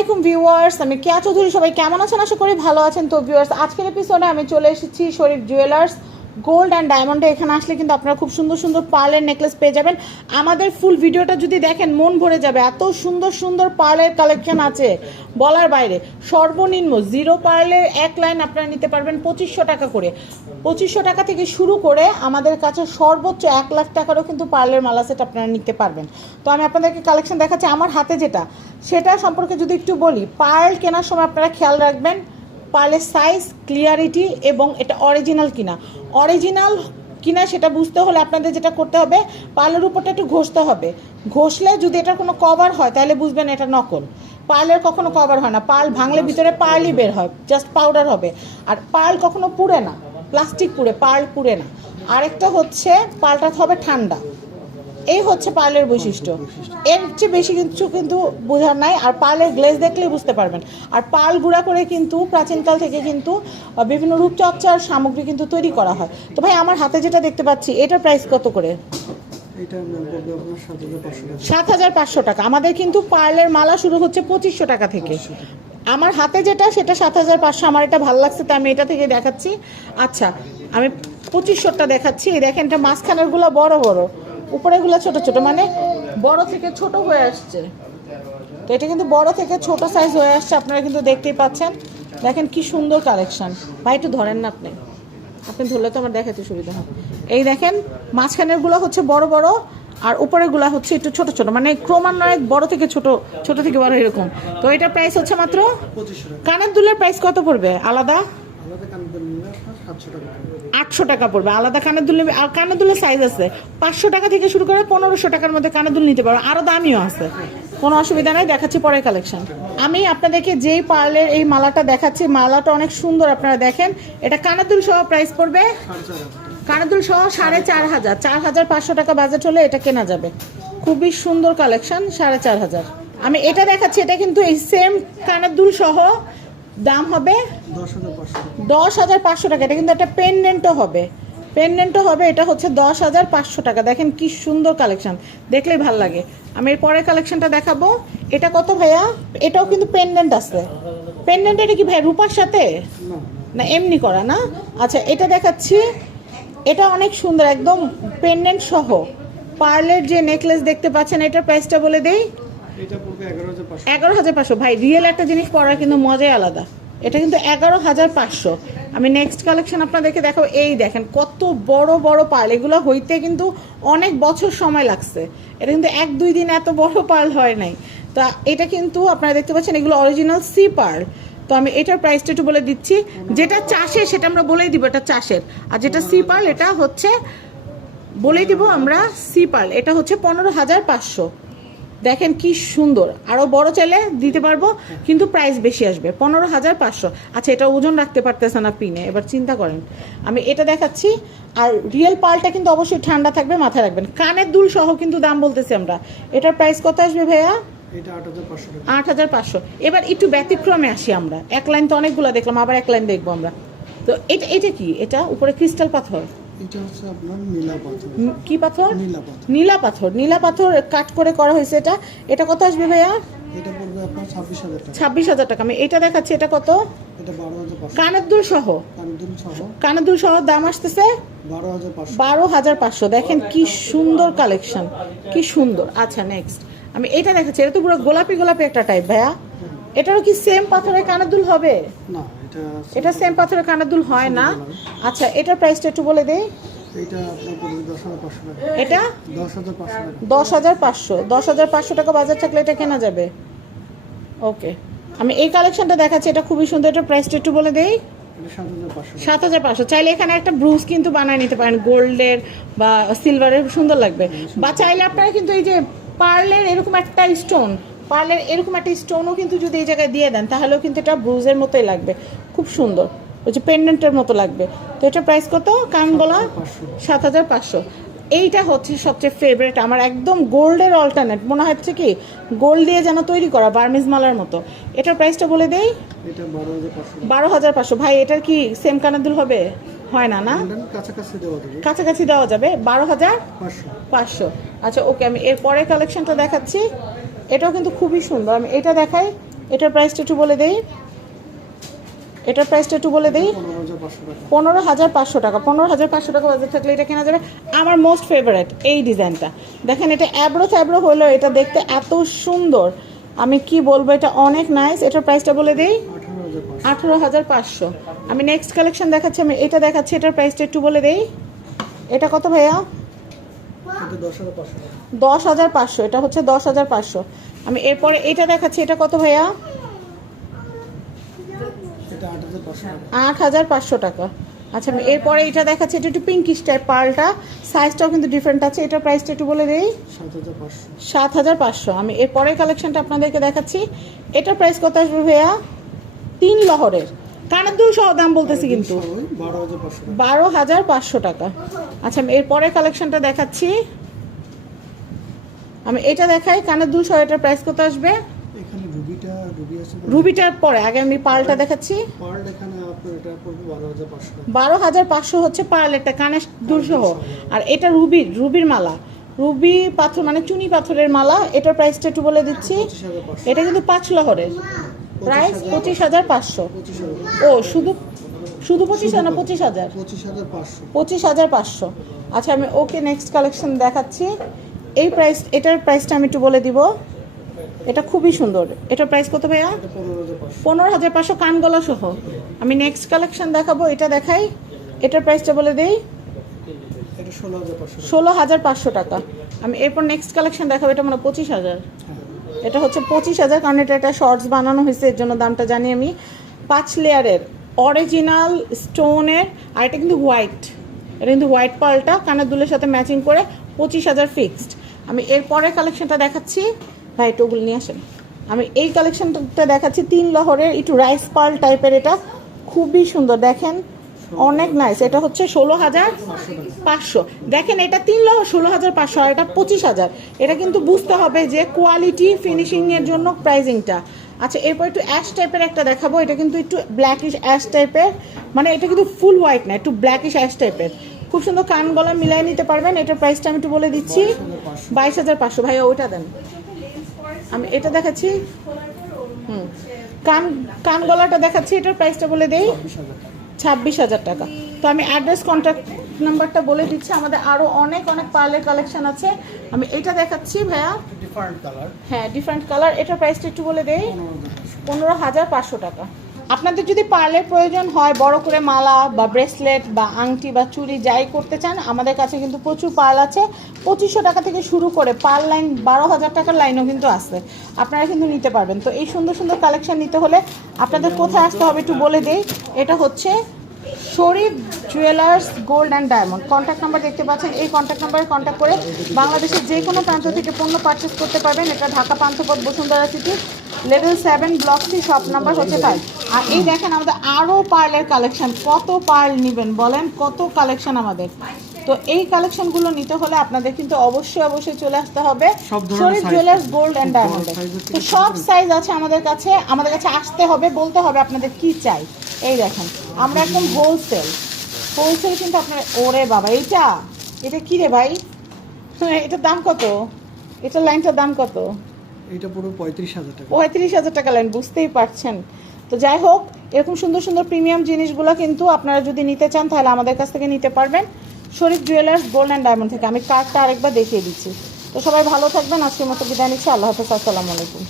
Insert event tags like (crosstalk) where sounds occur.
আলাইকুম ভিউয়ার্স, আমি কেয়া চৌধুরী। সবাই কেমন আছেন? আশা করি ভালো আছেন। তো ভিউয়ার্স, আজকের এপিসোডে আমি চলে এসেছি শরীফ জুয়েলার্স গোল্ড অ্যান্ড ডায়মন্ডে এখানে আসলে কিন্তু আপনারা খুব সুন্দর সুন্দর পার্লের নেকলেস পেয়ে যাবেন। আমাদের ফুল ভিডিওটা যদি দেখেন, মন ভরে যাবে। এত সুন্দর সুন্দর পার্লের কালেকশন আছে বলার বাইরে। সর্বনিম্ন জিরো পার্লের এক লাইন আপনারা নিতে পারবেন পঁচিশশো টাকা করে। পঁচিশশো টাকা থেকে শুরু করে আমাদের কাছে সর্বোচ্চ এক লাখ টাকারও কিন্তু পার্লের মালা সেট আপনারা নিতে পারবেন। তো আমি আপনাদেরকে কালেকশন দেখাচ্ছি। আমার হাতে যেটা, সেটা সম্পর্কে যদি একটু বলি পার্ল কেনার সময় আপনারা খেয়াল রাখবেন পার্লের সাইজ ক্লিয়ারিটি এবং এটা অরিজিনাল কিনা। অরিজিনাল কিনা সেটা বুঝতে হলে আপনাদের যেটা করতে হবে পার্লের উপরটা একটু ঘষতে হবে। ঘষলে যদি এটার কোনো কভার হয়, তাহলে বুঝবেন এটা নকল। পার্লের কখনো কভার হয় না। পার্ল ভাঙলে ভিতরে পার্লই বের হয় জাস্ট পাউডার হবে। আর পার্ল কখনো পুড়ে না প্লাস্টিক পুড়ে পার্ল পুড়ে না। আরেকটা হচ্ছে পার্লটা হবে ঠান্ডা। এই হচ্ছে পার্লের বৈশিষ্ট্য। এর চেয়ে বেশি কিছু কিন্তু বোঝার নাই আর পার্লের গ্লেজ দেখলেই বুঝতে পারবেন। আর পার্ল গুঁড়া করে কিন্তু প্রাচীনকাল থেকে কিন্তু বিভিন্ন রূপচর্চার সামগ্রী কিন্তু তৈরি করা হয়। তো ভাই আমার হাতে যেটা দেখতে পাচ্ছি এটার প্রাইস কত করে? সাত হাজার পাঁচশো টাকা। আমাদের কিন্তু পার্লের মালা শুরু হচ্ছে পঁচিশশো টাকা থেকে। আমার হাতে যেটা সেটা সাত হাজার পাঁচশো। আমার এটা ভালো লাগছে তো আমি এটা থেকে দেখাচ্ছি। আচ্ছা আমি পঁচিশশোটা দেখাচ্ছি। এই দেখেন এটা মাঝখানেরগুলো বড় বড়। উপরেগুলো ছোট ছোট মানে বড় থেকে ছোট হয়ে আসছে। তো এটা কিন্তু বড় থেকে ছোট সাইজ হয়ে আসছে আপনারা কিন্তু দেখতেই পাচ্ছেন। দেখেন কি সুন্দর কালেকশন ভাই একটু ধরেন না আপনি। আপনি ধরলে তো আমার দেখাতে সুবিধা হয় এই দেখেন মাঝখানেরগুলো হচ্ছে বড় বড় আর উপরেরগুলো হচ্ছে একটু ছোট ছোট মানে ক্রমান্বয়ে বড় থেকে ছোট ছোট থেকে বড় এরকম। তো এটা প্রাইস হচ্ছে মাত্র কানের দুলের প্রাইস কত পড়বে? আলাদা? আটশো টাকা পড়বে। আলাদা কানের নেবে আর কানের দুলের সাইজ আছে। পাঁচশো টাকা থেকে শুরু করে পনেরোশো টাকার মধ্যে কানের দুল নিতে পারো। আরও দামিও আছে। কোনো অসুবিধা নাই, দেখাচ্ছি পরের কালেকশন আমি আপনাদেরকে যেই পার্লের এই মালাটা দেখাচ্ছি, মালাটা অনেক সুন্দর আপনারা দেখেন। এটা কানের দুল সহ প্রাইস পড়বে। কানের দুল সহ সাড়ে চার হাজার। চার হাজার পাঁচশো টাকা বাজেট হলে এটা কেনা যাবে। খুবই সুন্দর কালেকশন সাড়ে চার হাজার। আমি এটা দেখাচ্ছি, এটা কিন্তু এই সেম কানের দুল সহ দাম হবে? দশ হাজার পাঁচশো টাকা। এটা কিন্তু একটা পেন্ডেন্টও হবে। পেন্ডেন্টও হবে এটা হচ্ছে দশ হাজার পাঁচশো টাকা। দেখেন কি সুন্দর কালেকশন দেখলেই ভালো লাগে। আমি এর পরের কালেকশনটা দেখাবো। এটা কত ভাইয়া? এটাও কিন্তু পেন্ডেন্ট আছে। পেন্ডেন্ট এটা কি ভাই রূপার সাথে? না। এমনি করা না? আচ্ছা এটা দেখাচ্ছি। এটা অনেক সুন্দর একদম পেন্ডেন্ট সহ। পার্লের যে নেকলেস দেখতে পাচ্ছেন এটার প্রাইসটা বলে দেই। এগারো হাজার পাঁচশো। ভাই রিয়েল একটা জিনিস পড়ার কিন্তু মজাই আলাদা। এটা কিন্তু এগারো হাজার পাঁচশো। আমি নেক্সট কালেকশন আপনাদেরকে দেখাবো। এই দেখেন, কত বড় বড় পার্ল এগুলো হইতে কিন্তু অনেক বছর সময় লাগছে। এটা কিন্তু এক দুই দিন এত বড় পার্ল হয় নাই। তা এটা কিন্তু আপনারা দেখতে পাচ্ছেন, এগুলো অরিজিনাল সি পার্ল তো আমি এটার প্রাইসটা একটু বলে দিচ্ছি। যেটা চাষের, সেটা আমরা বলেই দিব এটা চাষের। আর যেটা সি পার্ল এটা হচ্ছে, বলেই দিব আমরা সি পার্ল এটা হচ্ছে পনেরো হাজার পাঁচশো। দেখেন কি সুন্দর। আরও বড় চাইলে দিতে পারব কিন্তু প্রাইস বেশি আসবে পনেরো হাজার পাঁচশো। আচ্ছা এটা ওজন রাখতে পারতেছে না পিনে এবার চিন্তা করেন। আমি এটা দেখাচ্ছি আর রিয়েল পালটা কিন্তু অবশ্যই ঠান্ডা থাকবে মাথায় রাখবেন। কানের দুল সহ কিন্তু দাম বলতেছি আমরা। এটার প্রাইস কত আসবে ভাইয়া? আট হাজার পাঁচশো এবার একটু ব্যতিক্রমে আসি আমরা। এক লাইন তো অনেকগুলো দেখলাম আবার এক লাইন দেখব আমরা। তো এটা এটা কি? এটা উপরে ক্রিস্টাল পাথর। এটা হচ্ছে আপনার নীলা পাথর। কি পাথর? নীলা পাথর। নীলা পাথর। নীলা পাথর কাট করে করা হয়েছে এটা। এটা কত আসবে ভাইয়া? এটা পড়বে আপনার ছাব্বিশ হাজার টাকা। ছাব্বিশ হাজার টাকা। আমি এটা দেখাচ্ছি এটা কত? এটা বারো হাজার কানের দুল সহ। কানের দুল সহ দাম আসতেছে? বারো হাজার পাঁচশো। বারো হাজার পাঁচশো। দেখেন কি সুন্দর কালেকশন। কি সুন্দর। আচ্ছা নেক্সট আমি এটা দেখাচ্ছি। এটা তো পুরো গোলাপি গোলাপি একটা টাইপ ভাইয়া। এটারও কি সেম পাথরের কানের দুল হবে? না। এটা সেম পাথরের কানের দুল হয় না। আচ্ছা এটার প্রাইসটা একটু বলে দেই। এটা দশ হাজার পাঁচশো এটা? দশ হাজার পাঁচশো টাকা। বাজার থাকলে এটা কেনা যাবে? ওকে আমি এই কালেকশনটা দেখাচ্ছি এটা খুবই সুন্দর। এটা প্রাইসটা একটু বলে দেই। সাত হাজার পাঁচশো চাইলে এখানে একটা ব্রুজ কিন্তু বানায় নিতে পারেন। গোল্ডের বা সিলভারের সুন্দর লাগবে। বা চাইলে আপনারা কিন্তু এই যে পার্লের এরকম একটা স্টোন পার্লের এরকম একটা স্টোনও কিন্তু যদি এই জায়গায় দিয়ে দেন তাহলেও কিন্তু এটা ব্রুজের মতোই লাগবে। খুব সুন্দর। ওই যে পেন্ডেন্টের মতো লাগবে। তো এটা প্রাইস কত? কান বলা সাত হাজার পাঁচশো। এইটা হচ্ছে সবচেয়ে ফেভারিট আমার একদম গোল্ডের অল্টারনেট মনে হচ্ছে কি গোল্ড দিয়ে যেন তৈরি করা বার্মিজ মালার মতো। এটার প্রাইসটা বলে দেই? বারো হাজার পাঁচশো। ভাই এটার কি সেম কানাদুল হবে? হয় না না? কাছাকাছি দেওয়া যাবে। বারো হাজার পাঁচশো। আচ্ছা ওকে আমি এর পরের কালেকশনটা দেখাচ্ছি। এটাও কিন্তু খুবই সুন্দর। আমি এটা দেখাই, এটার প্রাইসটা একটু বলে দেই। এটার প্রাইসটা একটু বলে দেই। পনেরো হাজার পাঁচশো টাকা, পনেরো হাজার পাঁচশো টাকা বাজেট থাকলে এটা কেনা যাবে। আমার মোস্ট ফেভারেট এই ডিজাইনটা দেখেন, এটা অ্যাব্রো থ্যাব্রো হলো এটা দেখতে এত সুন্দর। আমি কি বলব, এটা অনেক নাইস এটার প্রাইসটা বলে দিই? আঠারো হাজার পাঁচশো। আমি নেক্সট কালেকশন দেখাচ্ছি, আমি এটা দেখাচ্ছি, এটার প্রাইসটা একটু বলে দেই। এটা কত ভাইয়া? দশ হাজার পাঁচশো এটা হচ্ছে দশ হাজার পাঁচশো। আমি এরপরে এটা দেখাচ্ছি এটা কত ভাইয়া? আট হাজার পাঁচশো টাকা। আচ্ছা আমি এরপরে এটা দেখাচ্ছি এটা একটু পিঙ্কিশ টাইপ পার্লটা সাইজটাও কিন্তু ডিফারেন্ট আছে এটার প্রাইসটা একটু বলে দেই। সাত হাজার পাঁচশো। সাত হাজার পাঁচশো। আমি এরপরের কালেকশনটা আপনাদেরকে দেখাচ্ছি এটার প্রাইস কত আসবে ভাইয়া? তিন লহরের। কানের দুল সহ দাম বলতেছি কিন্তু। বারো হাজার পাঁচশো টাকা। আচ্ছা আমি এরপরের কালেকশনটা দেখাচ্ছি। আমি এটা দেখাই কানের দুল সহ এটার প্রাইস কত আসবে? রুবিটার পরে আগে আমি পার্লটা দেখাচ্ছি। বারো হাজার পাঁচশো হচ্ছে পার্লেরটা কানের দুল সহ আর এটা রুবির রুবির মালা। রুবি পাথর মানে চুনি পাথরের মালা এটার প্রাইসটা একটু বলে দিচ্ছি। এটা কিন্তু পাঁচ লহরের। প্রাইস পঁচিশ হাজার পাঁচশো ও শুধু শুধু পঁচিশ না পঁচিশ হাজার? পঁচিশ হাজার পাঁচশো। আচ্ছা আমি ওকে নেক্সট কালেকশন দেখাচ্ছি। এই প্রাইস এটার প্রাইসটা আমি একটু বলে দিব। এটা খুবই সুন্দর। এটার প্রাইস কত ভাইয়া? পনেরো হাজার পাঁচশো। কানগলা সহ। আমি নেক্সট কালেকশন দেখাবো এটা দেখাই। এটার প্রাইসটা বলে দেই। এটা ষোলো হাজার পাঁচশো টাকা। ষোলো হাজার পাঁচশো টাকা। আমি এরপর নেক্সট কালেকশন দেখাবো এটা মানে পঁচিশ হাজার। হ্যাঁ। এটা হচ্ছে পঁচিশ হাজার, কারণ এটা একটা শর্টস বানানো হয়েছে, এর জন্য দামটা জানি আমি। পাঁচ লেয়ারের অরিজিনাল স্টোনের আর এটা কিন্তু হোয়াইট এটা কিন্তু হোয়াইট পালটা কানের দুলের সাথে ম্যাচিং করে পঁচিশ হাজার ফিক্সড আমি এরপরের কালেকশনটা দেখাচ্ছি। ভাই ওগুলো নিয়ে আসেন। আমি এই কালেকশনটা দেখাচ্ছি তিন লহরের, একটু রাইস পার্ল টাইপের এটা। খুবই সুন্দর, দেখেন। অনেক নাইস এটা হচ্ছে ষোলো হাজার পাঁচশো। দেখেন এটা তিন লক্ষ ষোলো হাজার পাঁচশো আর এটা পঁচিশ হাজার। এটা কিন্তু বুঝতে হবে যে কোয়ালিটি ফিনিশিংয়ের জন্য প্রাইজিংটা আচ্ছা এরপর একটু অ্যাশ টাইপের একটা দেখাবো। এটা কিন্তু একটু ব্ল্যাকিশ অ্যাশ টাইপের মানে এটা কিন্তু ফুল হোয়াইট না, একটু ব্ল্যাকিশ অ্যাশ টাইপের খুব সুন্দর কান গলা মিলাই নিতে পারবেন। এটার প্রাইসটা আমি একটু বলে দিচ্ছি। বাইশ হাজার পাঁচশো। ভাইয়া, ওইটা দেন। আমি এটা দেখাচ্ছি। হুম। কান কান গলাটা দেখাচ্ছি। এটার প্রাইসটা বলে দেই। ছাব্বিশ হাজার টাকা। তো আমি অ্যাড্রেস কন্ট্যাক্ট নাম্বারটা বলে দিচ্ছি আমাদের আরও অনেক অনেক পার্লের কালেকশন আছে। আমি এটা দেখাচ্ছি ভাইয়া। ডিফারেন্ট কালার হ্যাঁ ডিফারেন্ট কালার এটা প্রাইসটা একটু বলে দেই। পাঁচশো পনেরো হাজার পাঁচশো টাকা। আপনাদের যদি পার্লের প্রয়োজন হয়, বড় করে মালা বা ব্রেসলেট বা আংটি বা চুড়ি যাই করতে চান, আমাদের কাছে কিন্তু প্রচুর পার্ল আছে। পঁচিশশো টাকা থেকে শুরু করে পার লাইন, বারো হাজার টাকার লাইনও কিন্তু আছে। আপনারা কিন্তু নিতে পারবেন। তো এই সুন্দর সুন্দর কালেকশন নিতে হলে আপনাদের কোথায় আসতে হবে একটু বলে দেই। এটা হচ্ছে Sharif jewellers gold and diamond. Contact number দেখতে পাচ্ছেন। এই কন্ট্যাক্ট নাম্বারে কন্ট্যাক্ট করে বাংলাদেশের যে কোনো প্রান্ত থেকে পণ্য পারচেস করতে পারবেন। এটা Dhaka, Panthapath, Bashundhara city level seven block C shop number হচ্ছে ফাইভ আর এই দেখেন আমাদের আরও পার্লের কালেকশন কত পার্ল নেবেন বলেন কত কালেকশন আমাদের। তো এই কালেকশনগুলো নিতে হলে আপনাদের কিন্তু অবশ্যই অবশ্যই চলে আসতে হবে। শরীফ জুয়েলার্স গোল্ড অ্যান্ড বড় ডায়মন্ড size এর তো সব সাইজ আছে আমাদের কাছে। আমাদের কাছে আসতে হবে বলতে হবে আপনাদের কি চাই। এই দেখেন আমরা একদম হোলসেল হোলসেল কিন্তু আপনার ওরে বাবা এইটা? এটা কি রে ভাই? (laughs) এটার দাম কত? এটার লাইনটার দাম কত? এইটা পুরো পঁয়ত্রিশ হাজার টাকা। পঁয়ত্রিশ হাজার টাকা লেন বুঝতেই পারছেন। তো যাই হোক, এরকম সুন্দর সুন্দর প্রিমিয়াম জিনিসগুলো কিন্তু আপনারা যদি নিতে চান, তাহলে আমাদের কাছ থেকে নিতে পারবেন। Sharif jewellers gold and diamond থেকে। আমি কার্ডটা আরেকবার দেখিয়ে দিচ্ছি। তো সবাই ভালো থাকবেন, আজকের মতো বিদায় নিচ্ছি। আল্লাহ হাফেজ, আসসালামু আলাইকুম।